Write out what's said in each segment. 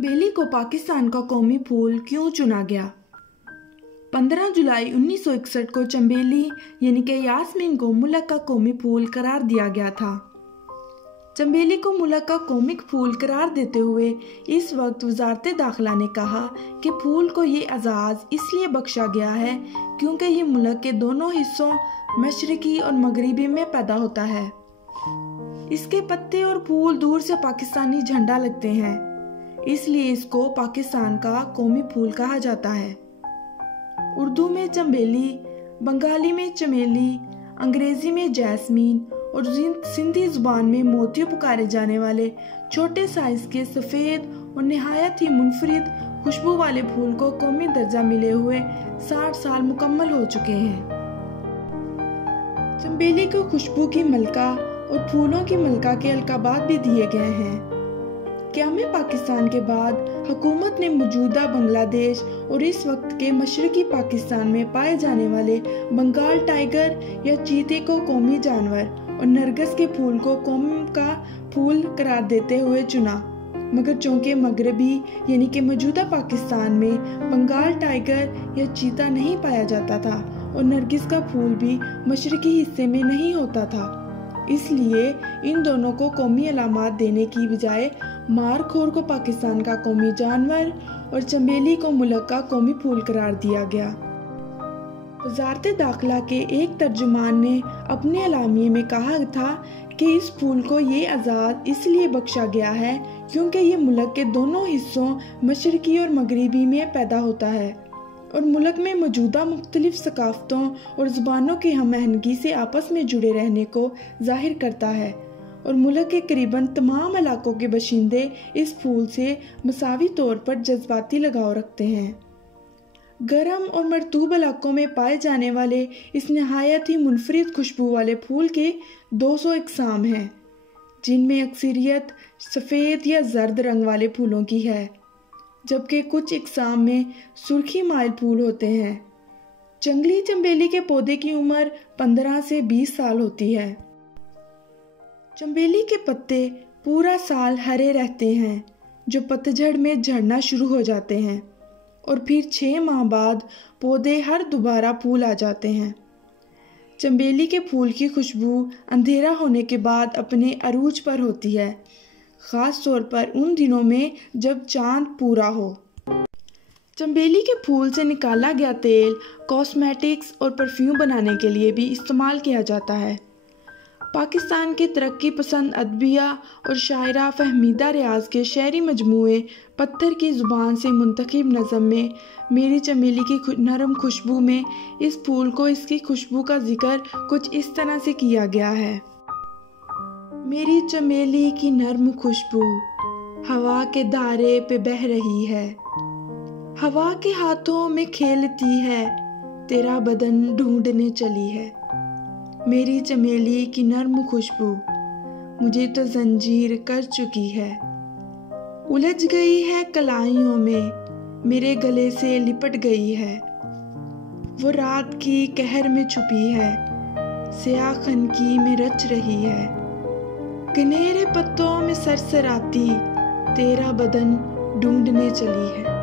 चंबेली को पाकिस्तान का कौमी फूल क्यों चुना गया? 15 जुलाई 1961 को चंबेली यानी कि यास्मीन को मुल्क का कौमी फूल करार दिया गया था। चंबेली को मुल्क का कौमी फूल करार देते हुए इस वक्त वजारत दाखिला ने कहा कि फूल को ये एजाज़ इसलिए बख्शा गया है क्योंकि ये मुल्क के दोनों हिस्सों मशरकी और मगरबी में पैदा होता है। इसके पत्ते और फूल दूर से पाकिस्तानी झंडा लगते हैं, इसलिए इसको पाकिस्तान का कौमी फूल कहा जाता है। उर्दू में चंबेली, बंगाली में चमेली, अंग्रेजी में जैस्मीन और सिंधी जुबान में मोतियों पुकारे जाने वाले छोटे साइज के सफ़ेद और निहायत ही मुनफरिद खुशबू वाले फूल को कौमी दर्जा मिले हुए 60 साल मुकम्मल हो चुके हैं। चंबेली को खुशबू की मलका और फूलों की मलका के अलकाबात भी दिए गए हैं। क़याम पाकिस्तान के बाद हुकूमत ने मौजूदा बांग्लादेश और इस वक्त के मशरकी पाकिस्तान में पाए जाने वाले बंगाल टाइगर या चीते को कौमी जानवर और नरगिस के फूल को कौम का फूल करार देते हुए चुना, मगर चूंकि मगरबी यानी कि मौजूदा पाकिस्तान में बंगाल टाइगर या चीता नहीं पाया जाता था और नरगिस का फूल भी मशरकी हिस्से में नहीं होता था, इसलिए इन दोनों को कौमी अलामात देने की बजाय मारखोर को पाकिस्तान का कौमी जानवर और चंबेली को मुल्क का कौमी फूल करार दिया गया। वजारत दाखिला के एक तर्जुमान ने अपने अलामिये में कहा था कि इस फूल को ये एजाज़ इसलिए बख्शा गया है क्योंकि ये मुल्क के दोनों हिस्सों मशरकी और मगरबी में पैदा होता है और मुल्क में मौजूदा मुख्तलिफ सकाफ़तों और ज़ुबानों की हम आहंगी से आपस में जुड़े रहने को ज़ाहिर करता है और मुल्क के करीबन तमाम इलाकों के बशिंदे इस फूल से मसावी तौर पर जज्बाती लगाव रखते हैं। गर्म और मरतूब इलाकों में पाए जाने वाले इस नहायत ही मुनफरिद खुशबू वाले फूल के 200 इकसाम हैं, जिनमें अक्सरियत सफ़ेद या जर्द रंग वाले फूलों की है, जबकि कुछ इकसाम में सुर्खी माइल फूल होते हैं। जंगली चंबेली के पौधे की उम्र 15 से 20 साल होती है। चंबेली के पत्ते पूरा साल हरे रहते हैं, जो पतझड़ में झड़ना शुरू हो जाते हैं और फिर 6 माह बाद पौधे हर दोबारा फूल आ जाते हैं। चंबेली के फूल की खुशबू अंधेरा होने के बाद अपने अरूज पर होती है, खास तौर पर उन दिनों में जब चांद पूरा हो। चंबेली के फूल से निकाला गया तेल कॉस्मेटिक्स और परफ्यूम बनाने के लिए भी इस्तेमाल किया जाता है। पाकिस्तान के तरक्की पसंद अदबिया और शायरा फहमीदा रियाज के शेरी मजमूए पत्थर की ज़ुबान से मुंतखब नज़म में मेरी चमेली की नरम खुशबू में इस फूल को इसकी खुशबू का जिक्र कुछ इस तरह से किया गया है। मेरी चमेली की नरम खुशबू हवा के धारे पे बह रही है, हवा के हाथों में खेलती है, तेरा बदन ढूंढने चली है। मेरी चमेली की नरम खुशबू मुझे तो जंजीर कर चुकी है, उलझ गई है कलाइयों में, मेरे गले से लिपट गई है। वो रात की कहर में छुपी है, स्याह खनकी में रच रही है, गिनहरे पत्तों में सरसराती, तेरा बदन ढूंढने चली है।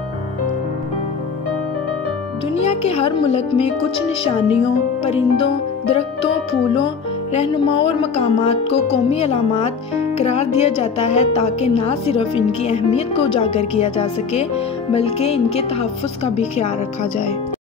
दुनिया के हर मुल्क में कुछ निशानियों, परिंदों, दरख्तों, फूलों, रहनुमाओं और मकामात को कौमी अलामात करार दिया जाता है ताकि ना सिर्फ इनकी अहमियत को उजागर किया जा सके बल्कि इनके तहफ़्फ़ुज़ का भी ख्याल रखा जाए।